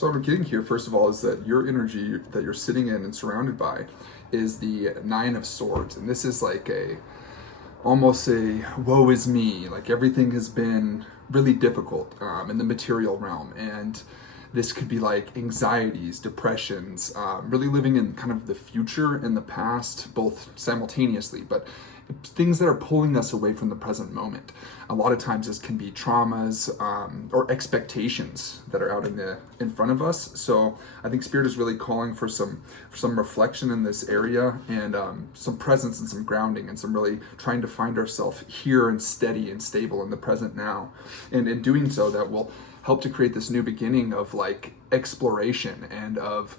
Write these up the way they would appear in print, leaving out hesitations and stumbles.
So what I'm getting here, first of all, is that your energy that you're sitting in and surrounded by is the Nine of Swords. And this is like almost a woe is me. Like everything has been really difficult in the material realm. And this could be like anxieties, depressions, really living in kind of the future and the past, both simultaneously, but things that are pulling us away from the present moment. A lot of times this can be traumas or expectations that are out in front of us. So I think Spirit is really calling for some reflection in this area, and some presence and some grounding, and some really trying to find ourselves here and steady and stable in the present now. And in doing so, that will help to create this new beginning of like exploration and of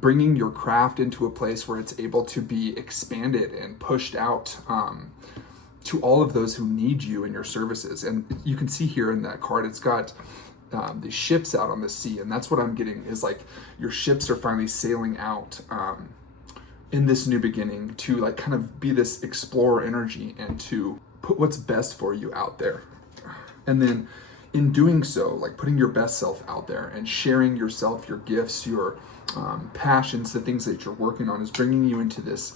bringing your craft into a place where it's able to be expanded and pushed out to all of those who need you and your services. And you can see here in that card, it's got the ships out on the sea, and that's what I'm getting is like your ships are finally sailing out in this new beginning to like kind of be this explorer energy and to put what's best for you out there. And then in doing so, like putting your best self out there and sharing yourself, your gifts, your passions, the things that you're working on, is bringing you into this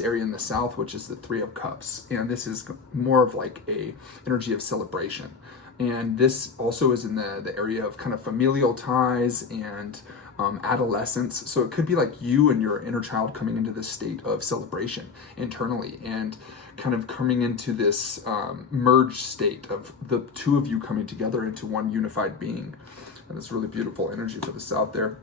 area in the south, which is the Three of Cups. And this is more of like a energy of celebration. And this also is in the area of kind of familial ties and adolescence. So it could be like you and your inner child coming into this state of celebration internally and kind of coming into this merged state of the two of you coming together into one unified being. And it's really beautiful energy for the south there.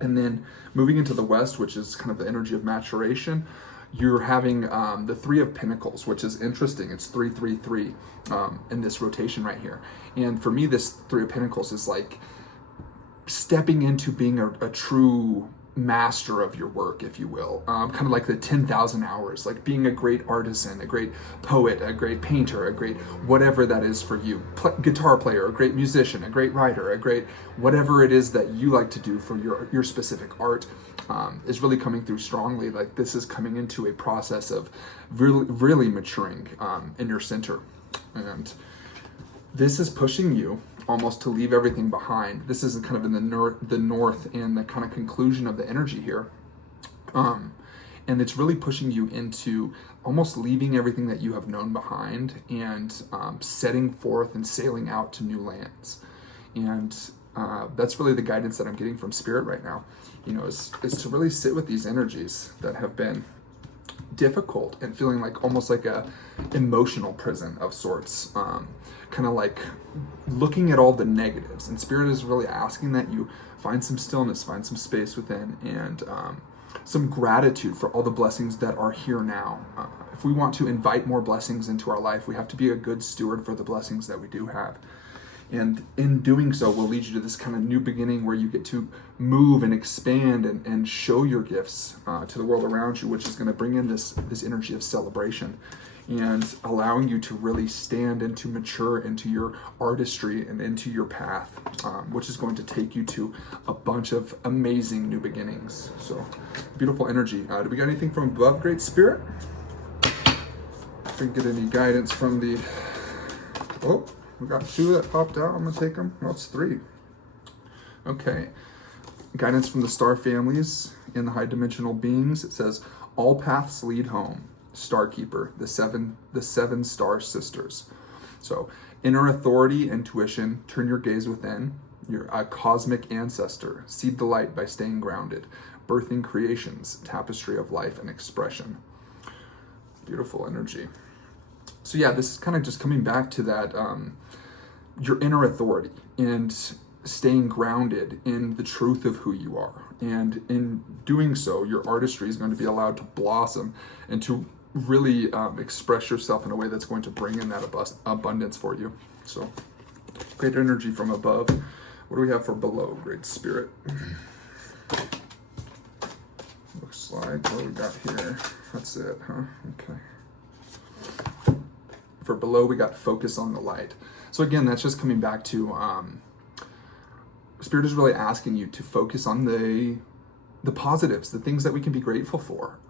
And then moving into the west, which is kind of the energy of maturation, you're having the Three of Pentacles, which is interesting. It's 333 in this rotation right here. And for me, this Three of Pentacles is like stepping into being a true master of your work, if you will, kind of like the 10,000 hours, like being a great artisan, a great poet, a great painter, a great whatever that is for you, guitar player, a great musician, a great writer, a great whatever it is that you like to do for your specific art, is really coming through strongly. Like this is coming into a process of really maturing in your center, and this is pushing you almost to leave everything behind. This is kind of in the north and the kind of conclusion of the energy here. And it's really pushing you into almost leaving everything that you have known behind and setting forth and sailing out to new lands. And that's really the guidance that I'm getting from Spirit right now, is to really sit with these energies that have been difficult and feeling like almost like a emotional prison of sorts, kind of like looking at all the negatives. And Spirit is really asking that you find some stillness, find some space within, and some gratitude for all the blessings that are here now. If we want to invite more blessings into our life, we have to be a good steward for the blessings that we do have. And in doing so, will lead you to this kind of new beginning where you get to move and expand and show your gifts to the world around you, which is going to bring in this energy of celebration and allowing you to really stand and to mature into your artistry and into your path, which is going to take you to a bunch of amazing new beginnings. So beautiful energy. Do we got anything from above, Great Spirit? If we can get any guidance from the... Oh, we got two that popped out. I'm going to take them. Well, it's three. Okay. Guidance from the star families in the high dimensional beings. It says, all paths lead home. Starkeeper, the seven star sisters. So inner authority, intuition, turn your gaze within. You're a cosmic ancestor. Seed the light by staying grounded. Birthing creations, tapestry of life and expression. Beautiful energy. So yeah, this is kind of just coming back to that, your inner authority and staying grounded in the truth of who you are. And in doing so, your artistry is going to be allowed to blossom and to really express yourself in a way that's going to bring in that abundance for you. So great energy from above. What do we have for below, Great Spirit? Looks like what we got here. That's it, huh? Okay. For below, we got focus on the light. So again, that's just coming back to Spirit is really asking you to focus on the positives, the things that we can be grateful for.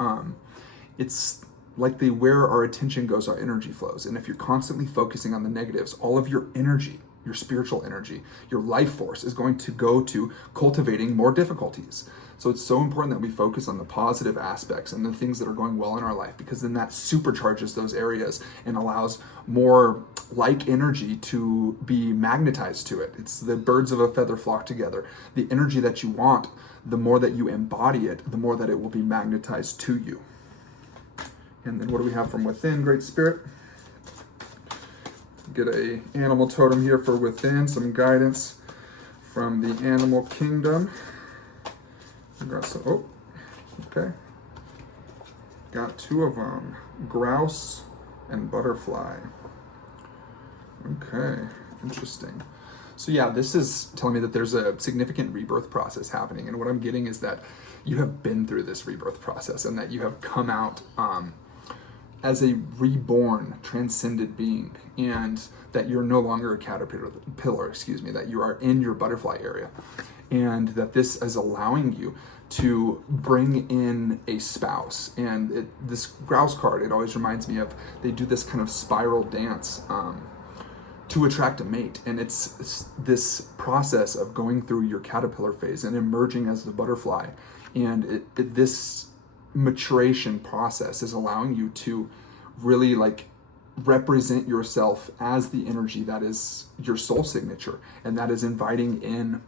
It's like where our attention goes, our energy flows. And if you're constantly focusing on the negatives, all of your energy your spiritual energy, your life force is going to go to cultivating more difficulties. So it's so important that we focus on the positive aspects and the things that are going well in our life, because then that supercharges those areas and allows more like energy to be magnetized to it. It's the birds of a feather flock together. The energy that you want, the more that you embody it, the more that it will be magnetized to you. And then what do we have from within, Great Spirit? Get a animal totem here for within, some guidance from the animal kingdom. Got some, oh, okay. Got two of them, grouse and butterfly. Okay, interesting. So yeah, this is telling me that there's a significant rebirth process happening. And what I'm getting is that you have been through this rebirth process and that you have come out as a reborn, transcended being, and that you're no longer a caterpillar, that you are in your butterfly area. And that this is allowing you to bring in a spouse. And this grouse card, it always reminds me of, they do this kind of spiral dance to attract a mate. And it's this process of going through your caterpillar phase and emerging as the butterfly. And this maturation process is allowing you to really like represent yourself as the energy that is your soul signature, and that is inviting in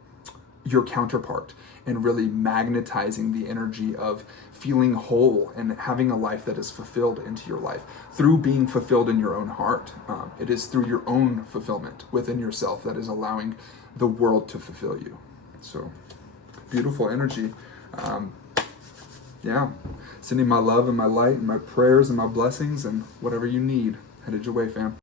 your counterpart and really magnetizing the energy of feeling whole and having a life that is fulfilled into your life through being fulfilled in your own heart. It is through your own fulfillment within yourself that is allowing the world to fulfill you. So beautiful energy. Yeah, sending my love and my light and my prayers and my blessings and whatever you need. Headed your way, fam.